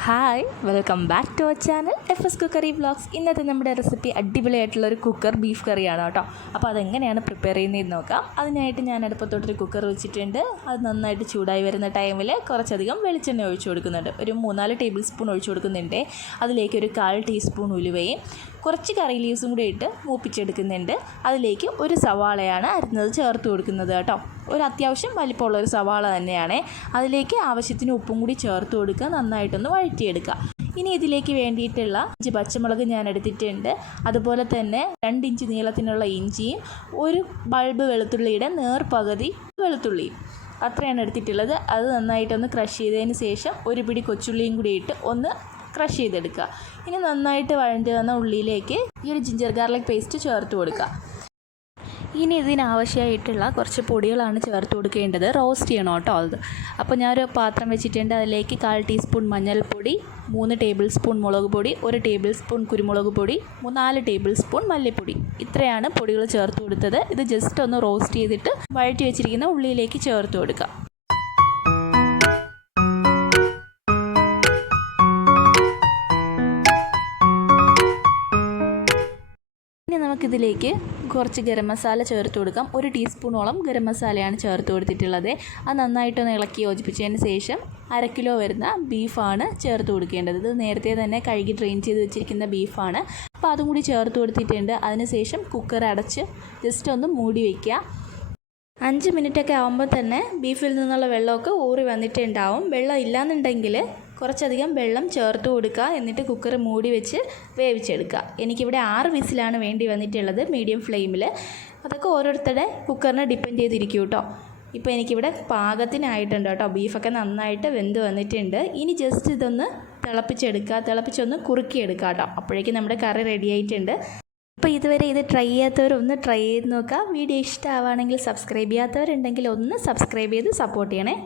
Hi, welcome back to our channel fscookeryvlogs. ഇന്നത്തെ നമ്മുടെ recipe അടിപൊളിയായിട്ടുള്ളൊരു cooker beef കറിയാണ് കേട്ടോ. അപ്പോൾ അതെങ്ങനെയാണ് പ്രിപ്പയർ ചെയ്യുന്നതെന്ന് നോക്കാം. അതിനായിട്ട് ഞാൻ അടുപ്പത്തോട്ടൊരു കുക്കർ വെച്ചിട്ടുണ്ട്. അത് നന്നായിട്ട് ചൂടായി വരുന്ന ടൈമിൽ കുറച്ചധികം വെളിച്ചെണ്ണ ഒഴിച്ചു കൊടുക്കുന്നുണ്ട്. ഒരു 3-4 ടേബിൾ സ്പൂൺ ഒഴിച്ചു കൊടുക്കുന്നുണ്ട്. അതിലേക്ക് ഒരു 1/4 ടീസ്പൂൺ ഉലുവയും കുറച്ച് കറി ലീവ്സും കൂടി ഇട്ട് മൂപ്പിച്ചെടുക്കുന്നുണ്ട്. അതിലേക്ക് ഒരു സവാളയാണ് അരിഞ്ഞത് ചേർത്ത് കൊടുക്കുന്നത് കേട്ടോ. ഒരു അത്യാവശ്യം വലിപ്പമുള്ളൊരു സവാള തന്നെയാണ്. അതിലേക്ക് ആവശ്യത്തിന് ഉപ്പും കൂടി ചേർത്ത് കൊടുക്കുക. നന്നായിട്ടൊന്ന് വഴറ്റിയെടുക്കുക. ഇനി ഇതിലേക്ക് വേണ്ടിയിട്ടുള്ള 5 പച്ചമുളക് ഞാൻ എടുത്തിട്ടുണ്ട്. അതുപോലെ തന്നെ 2 ഇഞ്ച് നീളത്തിനുള്ള ഇഞ്ചിയും ഒരു ബൾബ് വെളുത്തുള്ളിയുടെ നേർപകുതി വെളുത്തുള്ളിയും അത്രയാണ് എടുത്തിട്ടുള്ളത്. അത് നന്നായിട്ടൊന്ന് ക്രഷ് ചെയ്തതിന് ശേഷം ഒരു പിടി കൊച്ചുള്ളിയും കൂടി ഇട്ട് ഒന്ന് ക്രഷ് ചെയ്തെടുക്കുക. ഇനി നന്നായിട്ട് വഴണ്ട് വന്ന ഉള്ളിയിലേക്ക് ഈ ഒരു ജിഞ്ചർ ഗാർലിക് പേസ്റ്റ് ചേർത്ത് കൊടുക്കുക. ഇനി ഇതിനാവശ്യമായിട്ടുള്ള കുറച്ച് പൊടികളാണ് ചേർത്ത് കൊടുക്കേണ്ടത്. റോസ്റ്റ് ചെയ്യണം കേട്ടോ അത്. അപ്പോൾ ഞാനൊരു പാത്രം വെച്ചിട്ടുണ്ട്. അതിലേക്ക് 1/4 ടീസ്പൂൺ മഞ്ഞൾപ്പൊടി, 3 ടേബിൾ സ്പൂൺ മുളക് പൊടി, 1 ടേബിൾ സ്പൂൺ കുരുമുളക് പൊടി, 4 ടേബിൾ സ്പൂൺ മല്ലിപ്പൊടി, ഇത്രയാണ് പൊടികൾ ചേർത്ത് കൊടുത്തത്. ഇത് ജസ്റ്റ് ഒന്ന് റോസ്റ്റ് ചെയ്തിട്ട് വഴറ്റി വെച്ചിരിക്കുന്ന ഉള്ളിയിലേക്ക് ചേർത്ത് കൊടുക്കുക. ഇനി നമുക്കിതിലേക്ക് കുറച്ച് ഗരം മസാല ചേർത്ത് കൊടുക്കാം. 1 ടീസ്പൂണോളം ഗരം മസാലയാണ് ചേർത്ത് കൊടുത്തിട്ടുള്ളത്. അത് നന്നായിട്ടൊന്ന് ഇളക്കി യോജിപ്പിച്ചതിന് ശേഷം 1/2 കിലോ വരുന്ന ബീഫാണ് ചേർത്ത് കൊടുക്കേണ്ടത്. ഇത് നേരത്തെ തന്നെ കഴുകി ഡ്രെയിൻ ചെയ്ത് വെച്ചിരിക്കുന്ന ബീഫാണ്. അപ്പോൾ അതും കൂടി ചേർത്ത് കൊടുത്തിട്ടുണ്ട്. അതിനുശേഷം കുക്കർ അടച്ച് ജസ്റ്റ് ഒന്ന് മൂടി വയ്ക്കുക. 5 മിനിറ്റൊക്കെ ആകുമ്പോൾ തന്നെ ബീഫിൽ നിന്നുള്ള വെള്ളമൊക്കെ ഊറി വന്നിട്ടുണ്ടാവും. വെള്ളം ഇല്ലയെന്നുണ്ടെങ്കിൽ കുറച്ചധികം വെള്ളം ചേർത്ത് കൊടുക്കുക. എന്നിട്ട് കുക്കർ മൂടി വെച്ച് വേവിച്ചെടുക്കുക. എനിക്കിവിടെ 6 വിസിലാണ് വേണ്ടി വന്നിട്ടുള്ളത് മീഡിയം ഫ്ലെയിമിൽ. അതൊക്കെ ഓരോരുത്തരുടെ കുക്കറിനെ ഡിപ്പെൻഡ് ചെയ്തിരിക്കും കേട്ടോ. ഇപ്പോൾ എനിക്കിവിടെ പാകത്തിനായിട്ടുണ്ട് കേട്ടോ. ബീഫൊക്കെ നന്നായിട്ട് വെന്ത് വന്നിട്ടുണ്ട്. ഇനി ജസ്റ്റ് ഇതൊന്ന് തിളപ്പിച്ചെടുക്കുക. തിളപ്പിച്ചൊന്ന് കുറുക്കിയെടുക്കുക കേട്ടോ. അപ്പോഴേക്കും നമ്മുടെ കറി റെഡി ആയിട്ടുണ്ട്. അപ്പോൾ ഇതുവരെ ഇത് ട്രൈ ചെയ്യാത്തവരൊന്ന് ട്രൈ ചെയ്ത് നോക്കുക. വീഡിയോ ഇഷ്ടമാവുകയാണെങ്കിൽ സബ്സ്ക്രൈബ് ചെയ്യാത്തവരുണ്ടെങ്കിൽ ഒന്ന് സബ്സ്ക്രൈബ് ചെയ്ത് സപ്പോർട്ട് ചെയ്യണേ.